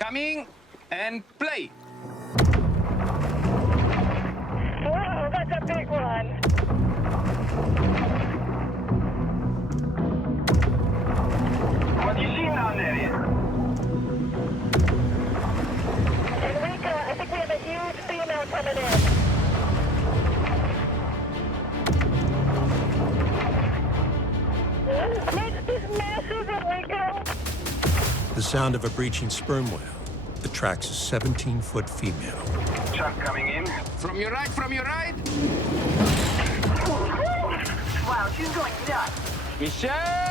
Coming and play. Whoa, that's a big one. What do you see down there? Enrico, I think we have a huge female coming in. It's massive, Enrico. The sound of a breaching sperm whale attracts a 17-foot female. Truck coming in. From your right, from your right. Wow, she's going nuts. Michelle!